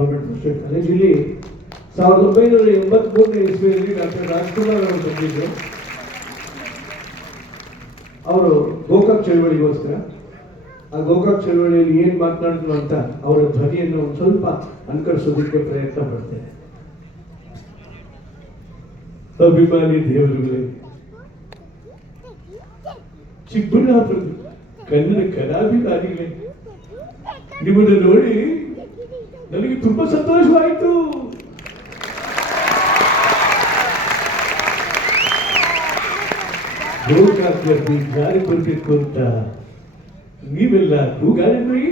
ಕಾಲೇಜಲ್ಲಿ ಸಾವಿರದ ಒಂಬೈನೂರ ಎಂಬತ್ಮೂರನೇ ಇಸ್ವಿಯಲ್ಲಿ ಡಾಕ್ಟರ್ ರಾಜ್ಕುಮಾರ್ ಅವರು ಬಂದಿದ್ದರು ಅವರು ಗೋಕಾಕ್ ಚಳವಳಿಗೋಸ್ಕರ. ಆ ಗೋಕಾಕ್ ಚಳವಳಿಯಲ್ಲಿ ಏನ್ ಮಾತನಾಡಿದ್ರು ಅಂತ ಅವರ ಧ್ವನಿಯನ್ನು ಒಂದು ಸ್ವಲ್ಪ ಅನುಕರಿಸೋದಕ್ಕೆ ಪ್ರಯತ್ನ ಪಡ್ತೇನೆ. ಅಭಿಮಾನಿ ದೇವರುಗಳೇ ಚಿಕ್ಕಬಳ್ಳಾಪುರ ಕನ್ನಡ ಕಲಾಭಿಮಾನಿಗಳೇ, ನಿಮ್ಮನ್ನು ನೋಡಿ ನನಗೆ ತುಂಬಾ ಸಂತೋಷವಾಯಿತು. ಗೋಕಾಕರ್ತಿ ಜಾರಿ ಬರಬೇಕು ಅಂತ ನೀವೆಲ್ಲ ಕೂಗಾಡಿದ್ರಿ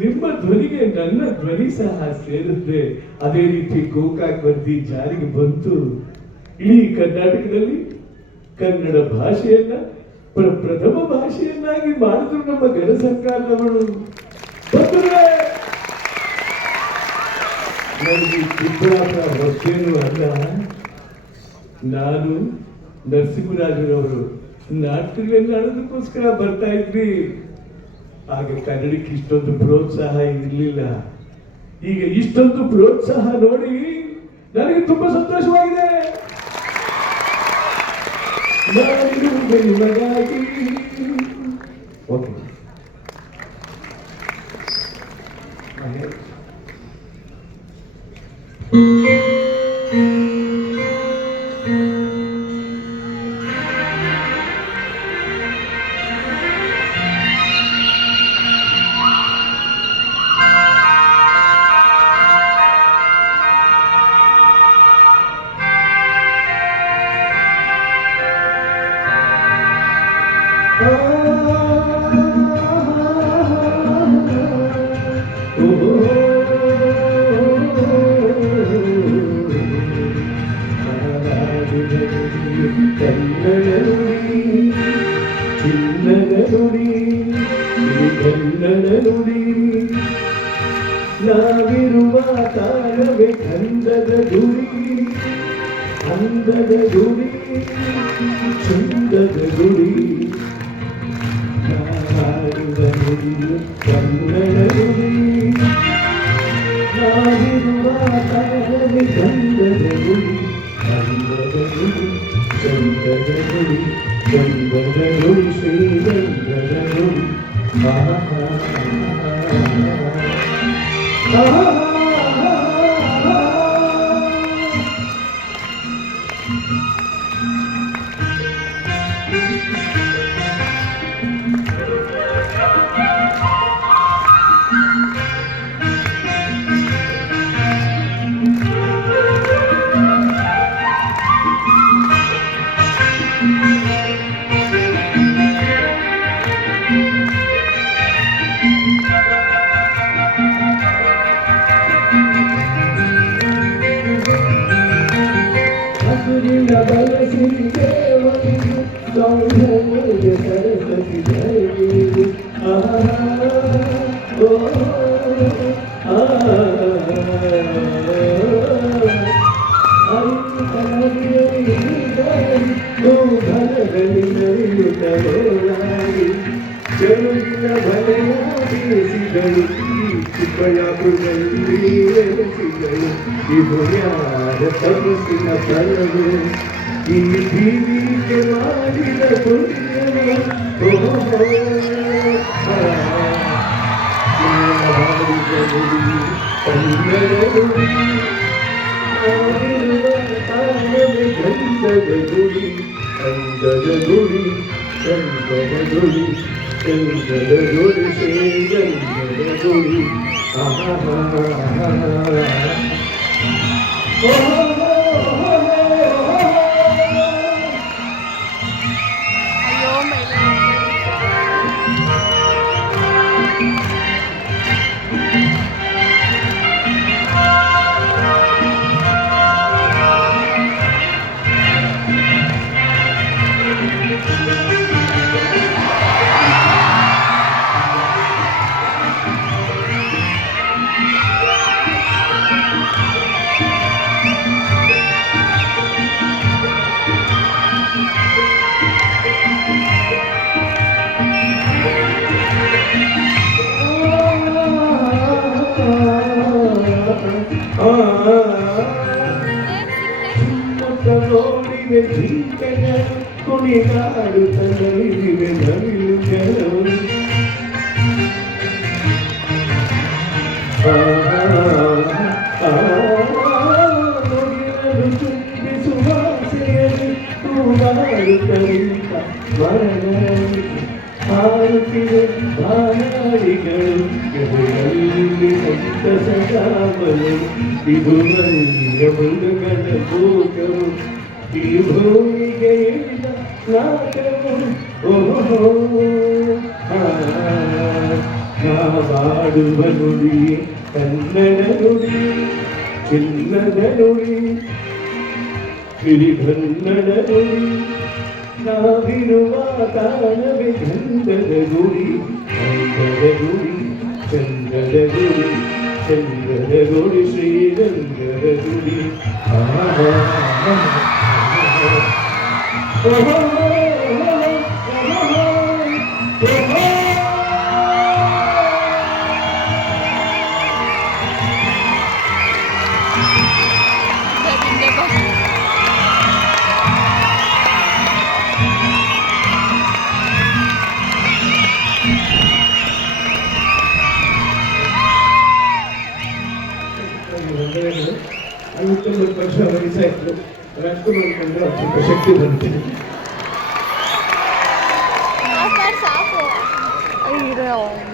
ನಿಮ್ಮ ಧ್ವನಿಗೆ ನನ್ನ ಧ್ವನಿ ಸಹ ಸೇರಿದ್ರೆ ಅದೇ ರೀತಿ ಗೋಕಾಕ್ ಜಾರಿಗೆ ಬಂತು. ಇಡೀ ಕರ್ನಾಟಕದಲ್ಲಿ ಕನ್ನಡ ಭಾಷೆಯನ್ನ ಪ್ರ- ಪ್ರಥಮ ಭಾಷೆಯನ್ನಾಗಿ ಮಾಡಿದ್ರು ನಮ್ಮ ಗಣ ಸರ್ಕಾರದವರು. ನನಗೆ ಚಿಕ್ಕಬಳ್ಳಾಪುರ ಹೊಸೇನು ಅಲ್ಲ ನಾನು ನರಸಿಂಹರಾಜರವರು ನಾಟಕಗಳಲ್ಲಿ ನಡೆದಕ್ಕೋಸ್ಕರ ಬರ್ತಾ ಇದ್ವಿ. ಹಾಗೆ ಕನ್ನಡಕ್ಕೆ ಇಷ್ಟೊಂದು ಪ್ರೋತ್ಸಾಹ ಇರಲಿಲ್ಲ. ಈಗ ಇಷ್ಟೊಂದು ಪ್ರೋತ್ಸಾಹ ನೋಡಿ ನನಗೆ ತುಂಬಾ ಸಂತೋಷವಾಗಿದೆ. Oh. ನಾನಿರುವುದು ನಿಮಗಾಗಿ ಓಕೆ ನಾವಿರುವ ತಾಳವೇ ಕಂದದ ಗುರಿ ಅಂದದ ಗುರಿ ಚಂದದ ಗುರಿ ನಾಡಿದ ನುಡಿ Kannada Ага. Ibu ya, tetap mesti nak ಆ ಚೆಲುವಿನ ಭಲೆಯಾಗಿಸಿದಳು ಚಿಕ್ಕಬಳ್ಳಾಪುರದಲ್ಲಿ ನೆಲೆಸಿದಳು ಇದು ಯಾರ ತಪಸ್ಸಿನ ಫಲವು ಈ ಜೀವಿಗೆ ಮಾಡಿದ ಪುಣ್ಯವು ಓಹೋ ಆ. ಮಾಡಿದ ನುಡಿ ಕನ್ನಡ ನುಡಿ ಗಂಧದ ಗುಡಿ ಅಂದದ ಗುಡಿ ಚಂದದ ಗುಡಿ ಚಂದದ ಗುಡಿ ಶ್ರೀಗಂಧದ ಗುಡಿ ಆಹಾ ಅಯ್ಯೋ കളോടിവെ ചിന്തന കുണിതാടു തനവിലെ നവിലു ജലം മരണ ആരുത്തിലും ഭാരണികളും പാടുവനുടി കന്നടനുടി ചിന്നടനുടി തിരുഭന്നടനുടി നാവിനുവാ താനവിധന്തനുടി 的努力，真的的努力是一人的努力。啊啊啊啊啊啊啊啊啊 ರಾಜ್ಕುಮಾರ್ ಕಂಡ್ರೆ ಒಂದು ಸ್ವಲ್ಪ ಶಕ್ತಿ ಬಂತು Ah,